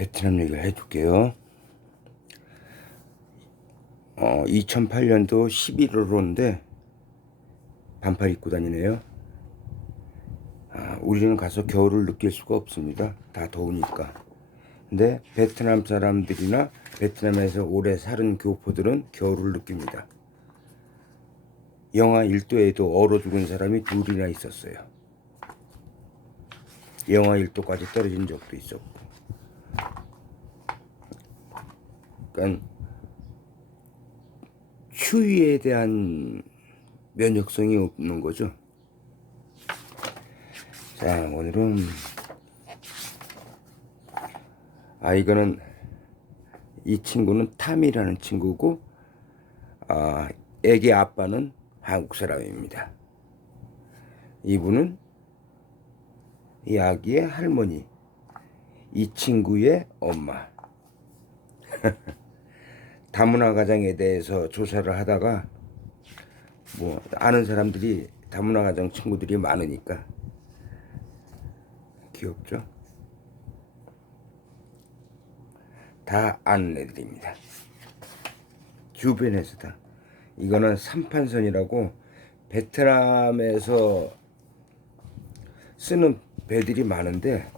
베트남 얘기를 해줄게요. 어, 2008년도 11월호인데 반팔 입고 다니네요. 아, 우리는 가서 겨울을 느낄 수가 없습니다. 다 더우니까. 근데 베트남 사람들이나 베트남에서 오래 사는 교포들은 겨울을 느낍니다. 영하 1도에도 얼어 죽은 사람이 둘이나 있었어요. 영하 1도까지 떨어진 적도 있었고. 그러니까 추위에 대한 면역성이 없는 거죠. 자, 오늘은 아 이거는 이 친구는 탐이라는 친구고 아 애기 아빠는 한국 사람입니다. 이분은 이 아기의 할머니, 이 친구의 엄마. 다문화 가정에 대해서 조사를 하다가 뭐 아는 사람들이 다문화 가정 친구들이 많으니까 귀엽죠? 다 아는 애들입니다. 주변에서 다. 이거는 삼판선이라고 베트남에서 쓰는 배들이 많은데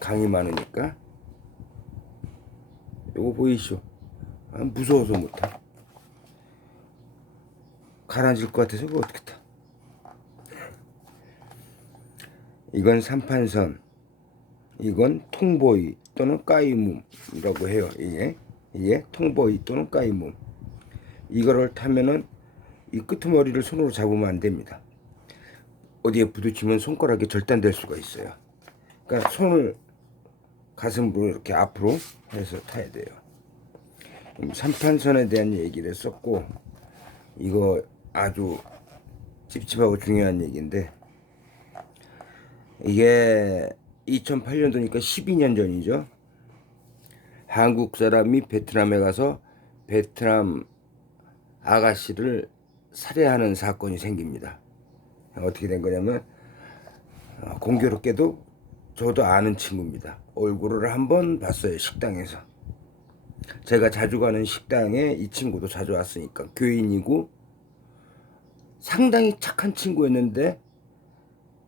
강이 많으니까 요거 보이시오? 아, 무서워서 못타. 가라앉을 것 같아서 그거 어떻게 타? 이건 삼판선, 이건 통보이 또는 까이뭄이라고 해요. 이게 이게 통보이 또는 까이뭄. 이거를 타면은 이 끄트머리를 손으로 잡으면 안 됩니다. 어디에 부딪히면 손가락이 절단될 수가 있어요. 그러니까 손을 가슴으로 이렇게 앞으로 해서 타야 돼요. 음, 삼판선에 대한 얘기를 썼고 이거 아주 찝찝하고 중요한 얘기인데 이게 2008년도니까 12년 전이죠. 한국 사람이 베트남에 가서 베트남 아가씨를 살해하는 사건이 생깁니다. 어떻게 된 거냐면 어, 공교롭게도 저도 아는 친구입니다. 얼굴을 한 번 봤어요 식당에서. 제가 자주 가는 식당에 이 친구도 자주 왔으니까 교인이고 상당히 착한 친구였는데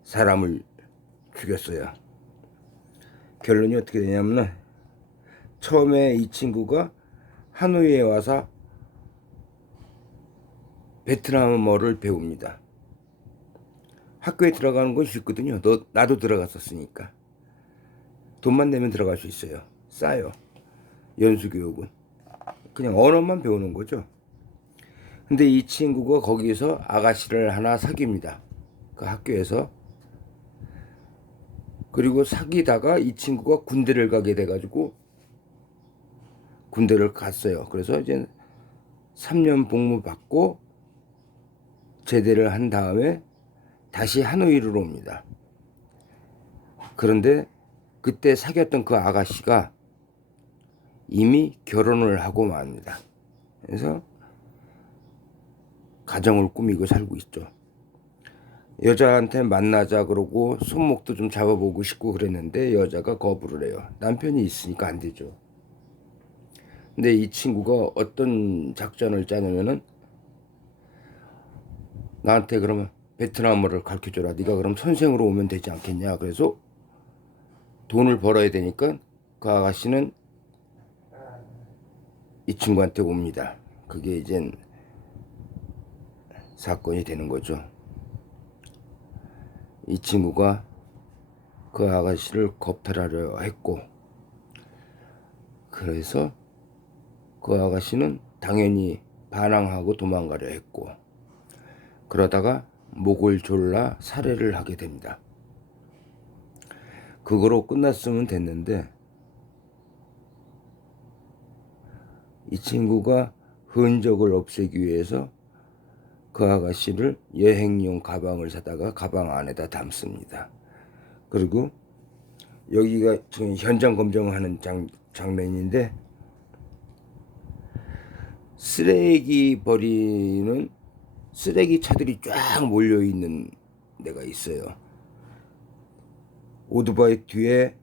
사람을 죽였어요. 결론이 어떻게 되냐면 처음에 이 친구가 하노이에 와서 베트남어를 배웁니다. 학교에 들어가는 건 쉽거든요. 너, 나도 들어갔었으니까. 돈만 내면 들어갈 수 있어요. 싸요. 연수교육은. 그냥 언어만 배우는 거죠. 근데 이 친구가 거기서 아가씨를 하나 사귀입니다. 그 학교에서. 그리고 사귀다가 이 친구가 군대를 가게 돼가지고 군대를 갔어요. 그래서 이제 3년 복무 받고 제대를 한 다음에 다시 하노이로 옵니다. 그런데 그때 사귀었던 그 아가씨가 이미 결혼을 하고 맙니다. 그래서 가정을 꾸미고 살고 있죠. 여자한테 만나자 그러고 손목도 좀 잡아보고 싶고 그랬는데 여자가 거부를 해요. 남편이 있으니까 안 되죠. 근데 이 친구가 어떤 작전을 짜냐면은 나한테 그러면 베트남어를 가르쳐줘라. 네가 그럼 선생으로 오면 되지 않겠냐. 그래서 돈을 벌어야 되니까 그 아가씨는 이 친구한테 옵니다. 그게 이젠 사건이 되는 거죠. 이 친구가 그 아가씨를 겁탈하려 했고, 그래서 그 아가씨는 당연히 반항하고 도망가려 했고, 그러다가 목을 졸라 살해를 하게 됩니다. 그거로 끝났으면 됐는데, 이 친구가 흔적을 없애기 위해서 그 아가씨를 여행용 가방을 사다가 가방 안에다 담습니다. 그리고 여기가 지금 현장 검정하는 장, 장면인데 쓰레기 버리는 쓰레기 차들이 쫙 몰려 있는 데가 있어요. 오토바이 뒤에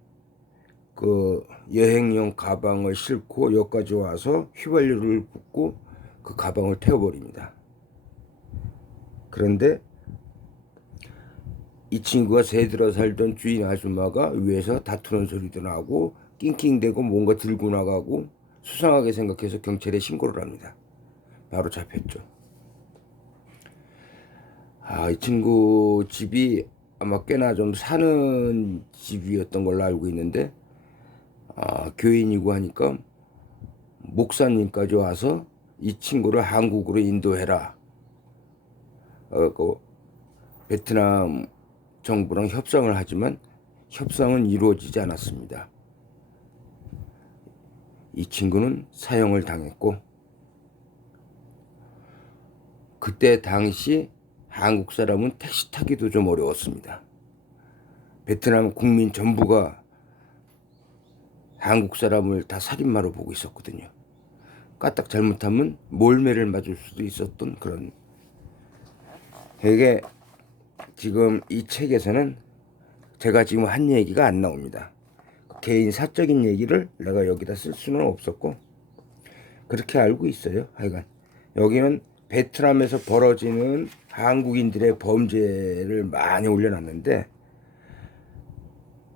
그 여행용 가방을 싣고 여기까지 와서 휘발유를 붓고 그 가방을 태워버립니다. 그런데 이 친구가 새들어 살던 주인 아줌마가 위에서 다투는 소리도 나고 낑낑대고 뭔가 들고 나가고 수상하게 생각해서 경찰에 신고를 합니다. 바로 잡혔죠. 아, 이 친구 집이 아마 꽤나 좀 사는 집이었던 걸로 알고 있는데, 아, 교인이고 하니까 목사님까지 와서 이 친구를 한국으로 인도해라. 어, 그 베트남 정부랑 협상을 하지만 협상은 이루어지지 않았습니다. 이 친구는 사형을 당했고 그때 당시 한국 사람은 택시 타기도 좀 어려웠습니다. 베트남 국민 전부가 한국 사람을 다 살인마로 보고 있었거든요. 까딱 잘못하면 몰매를 맞을 수도 있었던 그런 되게 지금 이 책에서는 제가 지금 한 얘기가 안 나옵니다. 개인 사적인 얘기를 내가 여기다 쓸 수는 없었고 그렇게 알고 있어요. 하여간 여기는 베트남에서 벌어지는 한국인들의 범죄를 많이 올려놨는데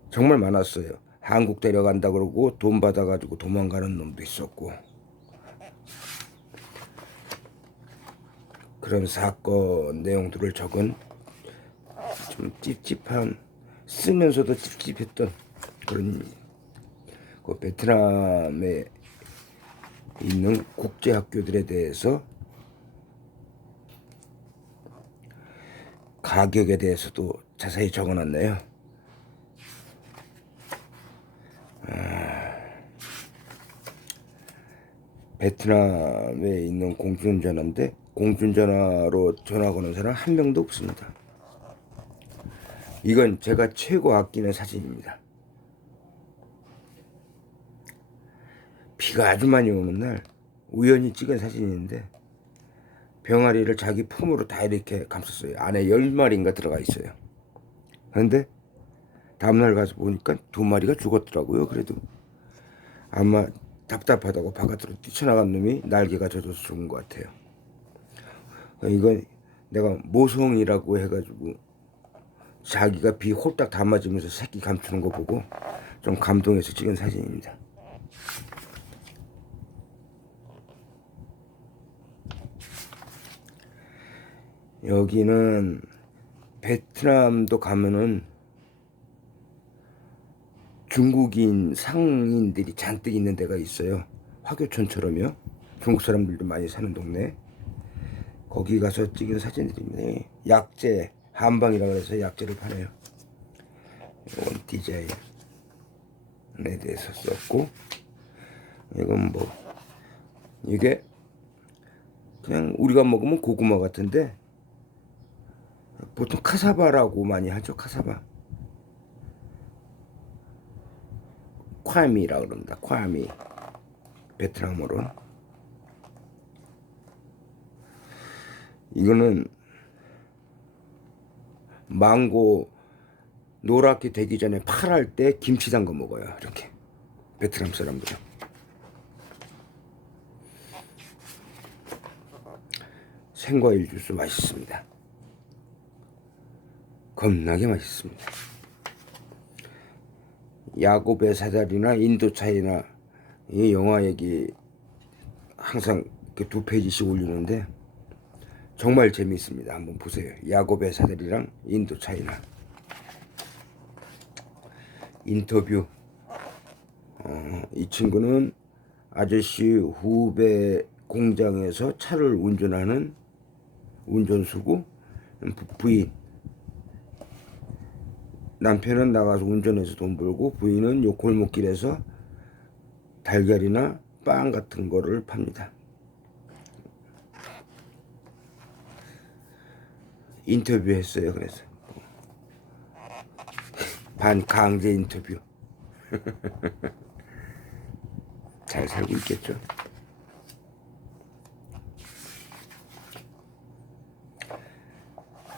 정말 많았어요. 한국 데려간다 그러고 돈 받아가지고 도망가는 놈도 있었고 그런 사건 내용들을 적은 좀 찝찝한 쓰면서도 찝찝했던 그런 그 베트남에 있는 국제 학교들에 대해서 가격에 대해서도 자세히 적어놨네요. 아, 베트남에 있는 공중전화인데 공중전화로 전화 거는 사람 한 명도 없습니다. 이건 제가 최고 아끼는 사진입니다. 비가 아주 많이 오는 날 우연히 찍은 사진인데 병아리를 자기 품으로 다 이렇게 감쌌어요. 안에 열 마리인가 들어가 있어요. 그런데 다음날 가서 보니까 두 마리가 죽었더라고요. 그래도 아마 답답하다고 바깥으로 뛰쳐나간 놈이 날개가 젖어서 죽은 것 같아요. 이건 내가 모성이라고 해가지고 자기가 비 홀딱 다 맞으면서 새끼 감추는 거 보고 좀 감동해서 찍은 사진입니다. 여기는 베트남도 가면은 중국인 상인들이 잔뜩 있는 데가 있어요. 화교촌처럼요. 중국 사람들도 많이 사는 동네. 거기 가서 찍은 사진들입니다. 약재 한방이라고 해서 약재를 파네요. 이건 디자인에 대해서 썼고 이건 뭐 이게 그냥 우리가 먹으면 고구마 같은데 보통 카사바라고 많이 하죠. 카사바. 콰미라 그럽니다. 콰미. 베트남어로. 이거는 망고 노랗게 되기 전에 파랄 때 김치 담가 먹어요. 이렇게. 베트남 사람들은. 생과일 주스 맛있습니다. 겁나게 맛있습니다. 야곱의 사자리나 인도 차이나 이 영화 얘기 항상 두 페이지씩 올리는데 정말 재미있습니다. 한번 보세요. 야곱의 사자리랑 인도 차이나 인터뷰 어, 이 친구는 아저씨 후배 공장에서 차를 운전하는 운전수고 부- 부인 남편은 나가서 운전해서 돈 벌고 부인은 요 골목길에서 달걀이나 빵 같은 거를 팝니다. 인터뷰했어요. 그래서 반강제 인터뷰. 잘 살고 있겠죠.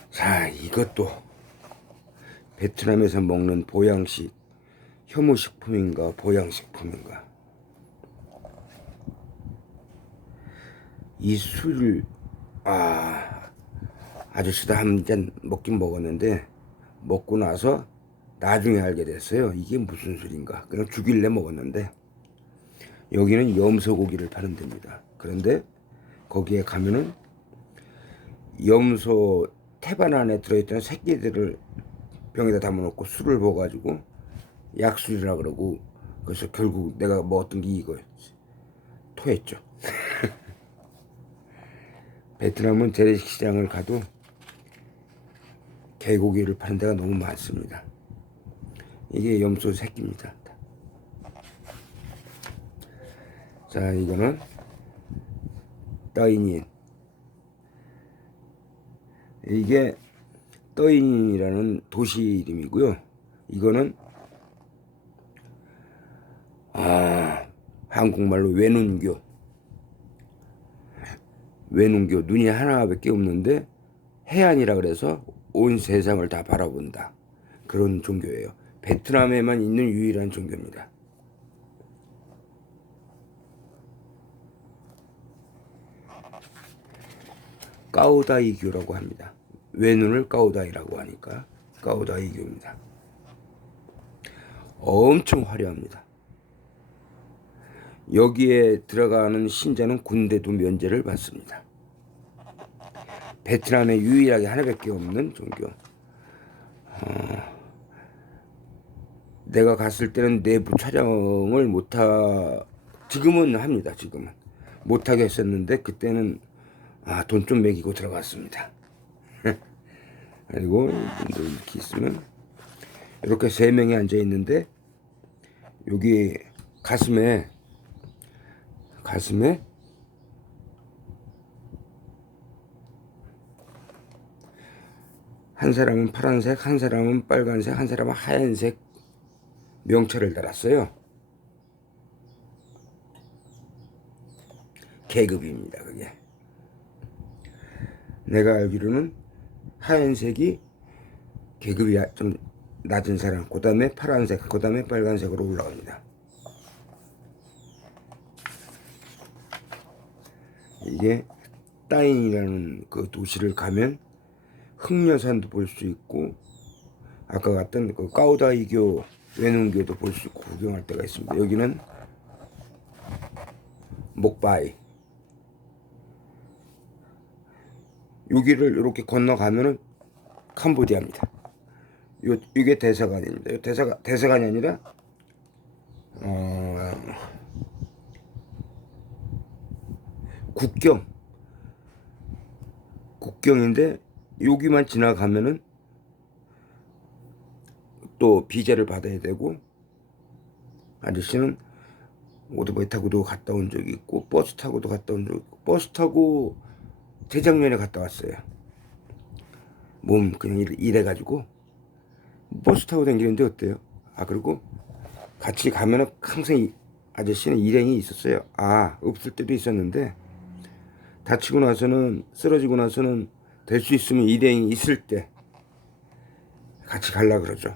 자, 이것도 베트남에서 먹는 보양식 혐오식품인가 보양식품인가. 이 술을 아 아저씨도 한 잔 먹긴 먹었는데 먹고 나서 나중에 알게 됐어요. 이게 무슨 술인가. 그냥 죽일래 먹었는데. 여기는 염소고기를 파는 데입니다. 그런데 거기에 가면은 염소 태반 안에 들어있던 새끼들을 병에다 담아놓고 술을 부어가지고 약술이라 그러고 그래서 결국 내가 먹었던 게 이거였지. 토했죠. 베트남은 재래식 시장을 가도 개고기를 파는 데가 너무 많습니다. 이게 염소 새끼입니다. 자 이거는 떠인인 이게 떠인이라는 도시 이름이고요. 이거는 아 한국말로 외눈교 외눈교 눈이 하나밖에 없는데 해안이라 그래서 온 세상을 다 바라본다 그런 종교예요. 베트남에만 있는 유일한 종교입니다. 까오다이교라고 합니다. 외눈을 까오다이라고 하니까 까오다이 교입니다. 엄청 화려합니다. 여기에 들어가는 신자는 군대도 면제를 받습니다. 베트남에 유일하게 하나밖에 없는 종교. 어, 내가 갔을 때는 내부 촬영을 못하 지금은 합니다. 지금은 못하게 했었는데 그때는 아, 돈 좀 매기고 들어갔습니다. 그리고 뭐 이렇게 있으면 이렇게 세 명이 앉아 있는데 여기 가슴에 가슴에 한 사람은 파란색, 한 사람은 빨간색, 한 사람은 하얀색 명찰을 달았어요. 계급입니다, 그게. 내가 알기로는 하얀색이 계급이 좀 낮은 사람, 그 다음에 파란색, 그 다음에 빨간색으로 올라갑니다. 이게 따인이라는 그 도시를 가면 흑려산도 볼 수 있고 아까 갔던 그 까우다이교 외눈교도 볼 수 있고 구경할 데가 있습니다. 여기는 목바이 여기를 이렇게 건너가면은 캄보디아입니다. 요 이게 대사관입니다. 요 대사관 대사관이 아니라 어 국경 국경인데 여기만 지나가면은 또 비자를 받아야 되고 아저씨는 오토바이 타고도 갔다 온 적이 있고 버스 타고도 갔다 온적 있고 버스 타고 재작년에 갔다 왔어요. 몸 그냥 일, 이래 가지고 버스 타고 다니는데 어때요? 아 그리고 같이 가면은 항상 이 아저씨는 일행이 있었어요. 아 없을 때도 있었는데 다치고 나서는 쓰러지고 나서는 될 수 있으면 일행이 있을 때 같이 갈라 그러죠.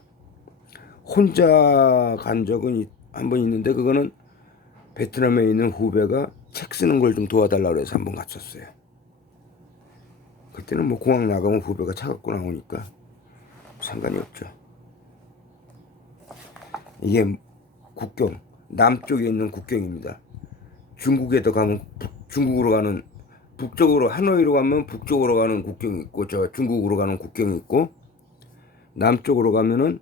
혼자 간 적은 한 번 있는데 그거는 베트남에 있는 후배가 책 쓰는 걸 좀 도와달라 그래서 한 번 갔었어요. 그때는 뭐 공항 나가면 후배가 차 갖고 나오니까 상관이 없죠. 이게 국경 남쪽에 있는 국경입니다. 중국에도 가면 북, 중국으로 가는 북쪽으로 하노이로 가면 북쪽으로 가는 국경이 있고 저 중국으로 가는 국경이 있고 남쪽으로 가면은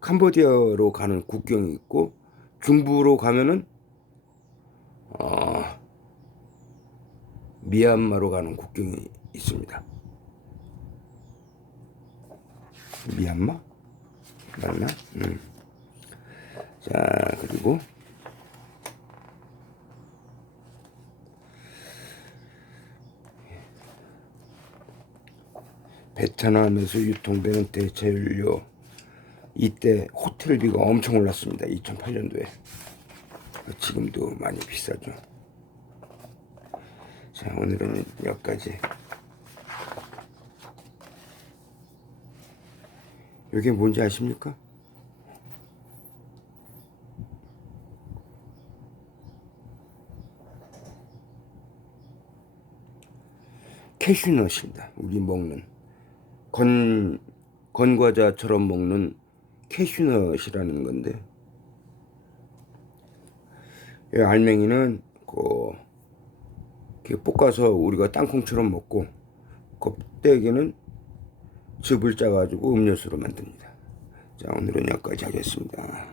캄보디아로 가는 국경이 있고 중부로 가면은 어, 미얀마로 가는 국경이 있습니다. 미얀마 맞나? 음. 자 그리고 베트남에서 유통되는 대체연료 이때 호텔비가 엄청 올랐습니다. 2008년도에 지금도 많이 비싸죠. 자 오늘은 여기까지. 이게 뭔지 아십니까? 캐슈넛입니다. 우리 먹는 건 건과자처럼 먹는 캐슈넛이라는 건데 이 알맹이는 그 볶아서 우리가 땅콩처럼 먹고 껍데기는 즙을 짜가지고 음료수로 만듭니다. 자 오늘은 여기까지 하겠습니다.